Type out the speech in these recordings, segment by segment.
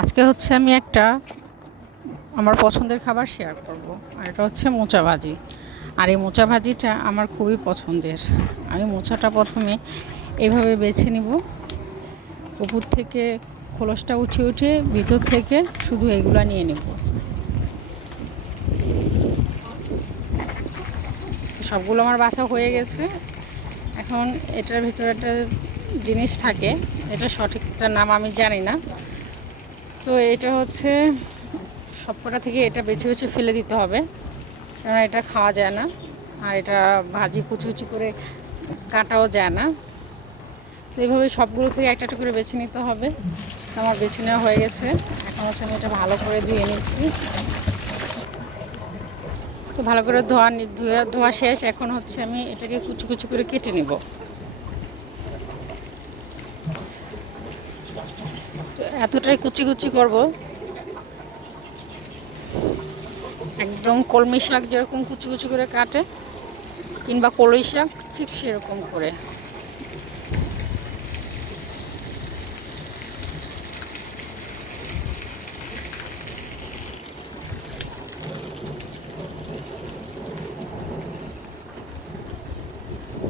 আজকে হচ্ছে আমি একটা আমার পছন্দের খাবার শেয়ার করব। আর এটা হচ্ছে মোচা ভাজি। আর এই মোচা ভাজিটা আমার খুবই পছন্দের। আমি মোচাটা প্রথমে এভাবে বেছে নিব, উপর থেকে খোলসটা উঠিয়ে উঠিয়ে ভিতর থেকে শুধু এগুলা নিয়ে নেব। সবগুলো আমার বাছা হয়ে গেছে। এখন এটার ভিতরে একটা জিনিস থাকে, এটা সঠিকটার নাম আমি জানি না। তো এটা হচ্ছে সবকটা থেকে এটা বেছে বেছে ফেলে দিতে হবে, কারণ এটা খাওয়া যায় না। আর এটা ভাজি কুচি কুচি করে কাটাও যায় না। তো এইভাবে সবগুলো থেকে একটা একটা করে বেছে নিতে হবে। আমার বেছে নেওয়া হয়ে গেছে। এখন হচ্ছে আমি এটা ভালো করে ধুয়ে নিচ্ছি। তো ভালো করে ধোয়া শেষ। এখন হচ্ছে আমি এটাকে কুচি কুচি করে কেটে নিব। তো এতটাই কুচি কুচি করব, একদম কলমি শাক যেরকম কুচি কুচি করে কাটে, কিংবা কলই শাক ঠিক সেরকম করে।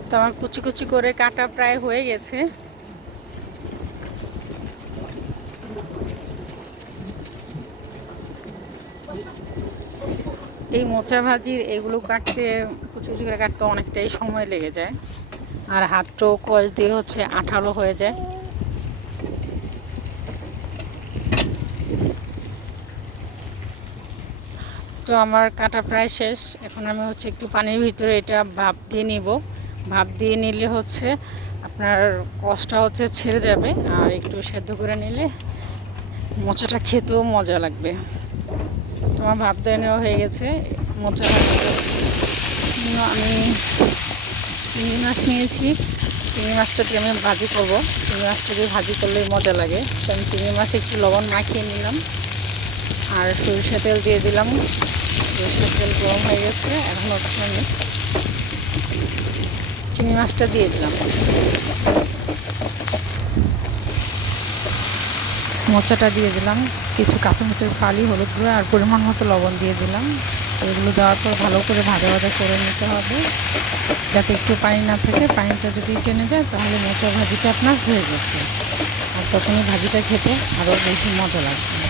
তো আমার কুচি কুচি করে কাটা প্রায় হয়ে গেছে। এই মোচা ভাজির এগুলো কাটতে, কুচি কুচি করে কাটতে অনেকটাই সময় লেগে যায়। আর হাতটাও কষ দিয়ে হচ্ছে আঠালো হয়ে যায়। তো আমার কাটা প্রায় শেষ। এখন আমি হচ্ছে একটু পানির ভিতরে এটা ভাপ দিয়ে নিব। ভাপ দিয়ে নিলে হচ্ছে আপনার কষটা হচ্ছে ছেড়ে যাবে, আর একটু সেদ্ধ করে নিলে মোচাটা খেতেও মজা লাগবে। তোমার ভাপ দিয়ে নেওয়া হয়ে গেছে। মোচা আমি চিংড়ি মাছ নিয়েছি। চিংড়ি মাছটা দিয়ে আমি ভাজি করব। চিংড়ি মাছটা দিয়ে ভাজি করলে মজা লাগে। তো আমি চিংড়ি মাছে একটু লবণ মাখিয়ে নিলাম, আর সরিষা তেল দিয়ে দিলাম। সরিষার তেল গরম হয়ে গেছে। এখন হচ্ছে আমি চিংড়ি মাছটা দিয়ে দিলাম। মোচাটা দিয়ে দিলাম, কিছু কাঁচামরিচের ফালি, হলুদ গুঁড়ো আর পরিমাণ মতো লবণ দিয়ে দিলাম। এগুলো দেওয়ার পর ভালো করে ভাজা ভাজা করে নিতে হবে, যাতে একটু পানি না থাকে। পানিটা যদি টেনে যায় তাহলে মোচা ভাজিটা আপনার হয়ে গেছে। আর তখনই ভাজিটা খেতে আরও বেশি মজা লাগবে।